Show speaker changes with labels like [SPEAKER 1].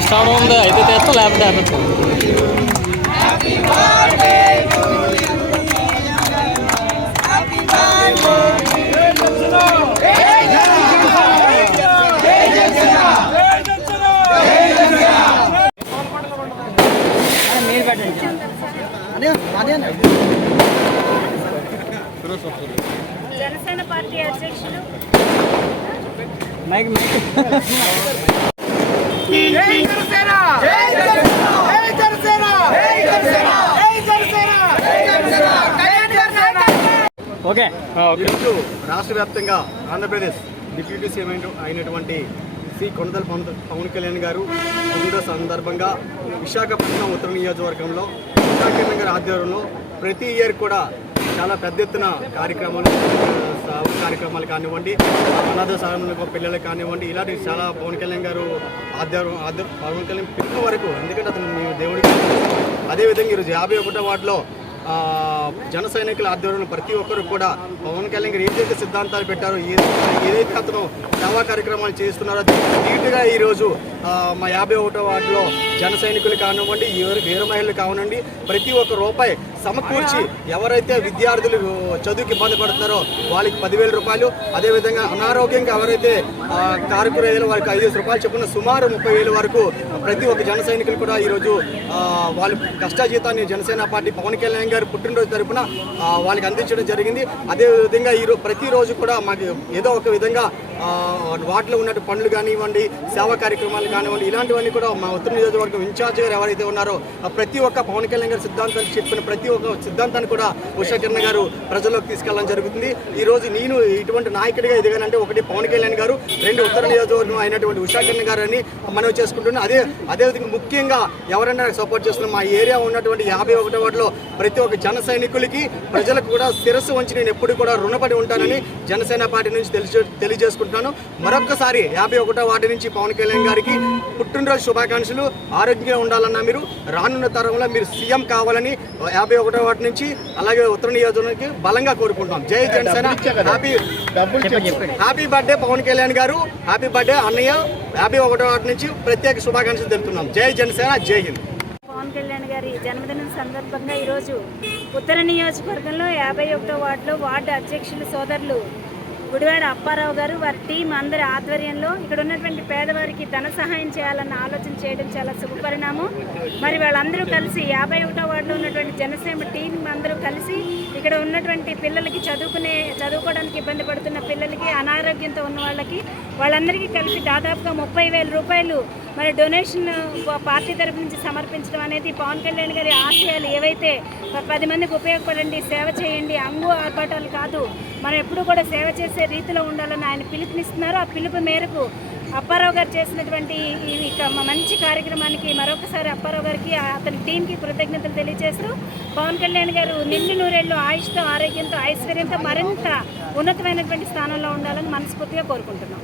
[SPEAKER 1] ఇష్టం ఉంది అయితే తెస్తాం లేకపోతే
[SPEAKER 2] జనసేన పార్టీ అధ్యక్షులు.
[SPEAKER 1] Mike mike. ఓకే.
[SPEAKER 3] ఈరోజు రాష్ట్ర వ్యాప్తంగా ఆంధ్రప్రదేశ్ డిప్యూటీ సీఎం అయిన- అయినటువంటి శ్రీ కొండల పవన్ పవన్ కళ్యాణ్ గారు పుట్టిన సందర్భంగా విశాఖపట్నం ఉత్తర నియోజకవర్గంలో విశాఖపట్నం గారి ఆధ్వర్యంలో ప్రతి ఇయర్ కూడా చాలా పెద్ద ఎత్తున కార్యక్రమాలు కార్యక్రమాలు కానివ్వండి అనాథ సాధనలకు పిల్లలకు కానివ్వండి ఇలాంటివి చాలా పవన్ కళ్యాణ్ గారు ఆధ్వర్యం ఆధ్వర్యం పవన్ కళ్యాణ్ పిలుపు వరకు ఎందుకంటే అతను మీ దేవుడికి అదేవిధంగా ఈరోజు యాభై ఒకటో వార్డులో జన సైనికుల ఆధ్వర్యంలో ప్రతి ఒక్కరు కూడా పవన్ కళ్యాణ్ గారు ఏదైతే సిద్ధాంతాలు పెట్టారో ఏదైతే అతను సేవా కార్యక్రమాలు చేస్తున్నారో నీట్గా ఈరోజు మా యాభై ఒకటో వార్డులో జన సైనికులు కానివ్వండి ఎవరు వీర మహిళలు కానివ్వండి ప్రతి ఒక్క రూపాయి సమకూర్చి ఎవరైతే విద్యార్థులు చదువుకి ఇబ్బంది పడుతున్నారో వాళ్ళకి పదివేల రూపాయలు అదేవిధంగా అనారోగ్యంగా ఎవరైతే ఆ, కారుకురయ్యారో వారికి ఐదు రూపాయలు చొప్పున సుమారు ముప్పై వేల వరకు ప్రతి ఒక్క జన సైనికులు కూడా ఈరోజు ఆ, వాళ్ళ కష్టాజీతాన్ని జనసేన పార్టీ పవన్ కళ్యాణ్ గారు పుట్టినరోజు తరపున వాళ్ళకి అందించడం జరిగింది. అదేవిధంగా ఈరోజు ప్రతిరోజు కూడా మాకు ఏదో ఒక విధంగా వాటిలో ఉన్నట్టు పనులు కానివ్వండి సేవా కార్యక్రమాలు కానివ్వండి ఇలాంటివన్నీ కూడా మా ఉత్తర నియోజకవర్గం ఇన్ఛార్జ్ గారు ఎవరైతే ఉన్నారో ఆ ప్రతి ఒక్క పవన్ కళ్యాణ్ గారి సిద్ధాంతాన్ని చెప్పిన ప్రతి ఒక్క సిద్ధాంతాన్ని కూడా ఉషా కిరణ్ గారు ప్రజల్లోకి తీసుకెళ్ళడం జరుగుతుంది. ఈ రోజు నేను ఇటువంటి నాయకుడిగా ఎదిగానంటే ఒకటి పవన్ కళ్యాణ్ గారు రెండు ఉత్తర నియోజకవర్గం అయినటువంటి ఉషా కిరణ్ గారు అని మనవి చేసుకుంటున్నాను అదే అదేవిధంగా ముఖ్యంగా ఎవరైనా సపోర్ట్ చేస్తున్న మా ఏరియా ఉన్నటువంటి యాభై ఒకటో వాటిలో ప్రతి ఒక్క జన సైనికులకి ప్రజలకు కూడా శిరస్సు వంచి నేను ఎప్పుడు కూడా రుణపడి ఉంటానని జనసేన పార్టీ నుంచి తెలియ తెలియజేసుకుంటున్నాను. మరొక్కసారి యాభై ఒకటో వార్డు నుంచి పవన్ కళ్యాణ్ గారికి పుట్టినరోజు శుభాకాంక్షలు. ఆరోగ్యంగా ఉండాలన్నా మీరు రానున్న తరంలో మీరు సీఎం కావాలని యాభై ఒకటో వార్డు నుంచి అలాగే ఉత్తర నియోజకవర్గానికి బలంగా కోరుకుంటున్నాం. జై Janasena. Happy happy birthday Pavan Kalyan garu. Happy birthday అన్నయ్య. యాభై ఒకటో వార్డు నుంచి ప్రత్యేక శుభాకాంక్షలు తెలుపుతున్నాం. జై జనసేన జై హింద్.
[SPEAKER 2] కళ్యాణ్ గారి జన్మదినం సందర్భంగా ఈరోజు ఉత్తర నియోజకవర్గంలో యాభై ఒకటో వార్డులో వార్డు అధ్యక్షులు సోదరులు గుడివాడ అప్పారావు గారు వారి టీం అందరి ఆధ్వర్యంలో ఇక్కడ ఉన్నటువంటి పేదవారికి ధన సహాయం చేయాలన్న ఆలోచన చేయడం చాలా శుభపరిణామం. మరి వాళ్ళందరూ కలిసి యాభై ఒకటో వార్డులో ఉన్నటువంటి జనసేన టీం అందరూ కలిసి ఇక్కడ ఉన్నటువంటి పిల్లలకి చదువుకునే చదువుకోవడానికి ఇబ్బంది పడుతున్న పిల్లలకి అనారోగ్యంతో ఉన్న వాళ్ళకి వాళ్ళందరికీ కలిసి దాదాపుగా ముప్పై వేల రూపాయలు మరి డొనేషన్ పార్టీ తరపు నుంచి సమర్పించడం అనేది పవన్ కళ్యాణ్ గారి ఆశయాలు ఏవైతే పది మందికి ఉపయోగపడండి సేవ చేయండి అంగు ఆర్భాటాలు కాదు మనం ఎప్పుడు కూడా సేవ చేసే రీతిలో ఉండాలని ఆయన పిలుపునిస్తున్నారు. ఆ పిలుపు మేరకు అప్పారావు గారు చేసినటువంటి ఈ మంచి కార్యక్రమానికి మరొకసారి అప్పారావు గారికి అతని టీంకి కృతజ్ఞతలు తెలియజేస్తూ పవన్ కళ్యాణ్ గారు నిండు నూరేళ్ళు ఆయుష్తో ఆరోగ్యంతో ఐశ్వర్యంతో మరింత ఉన్నతమైనటువంటి స్థానంలో ఉండాలని మనస్ఫూర్తిగా కోరుకుంటున్నాం.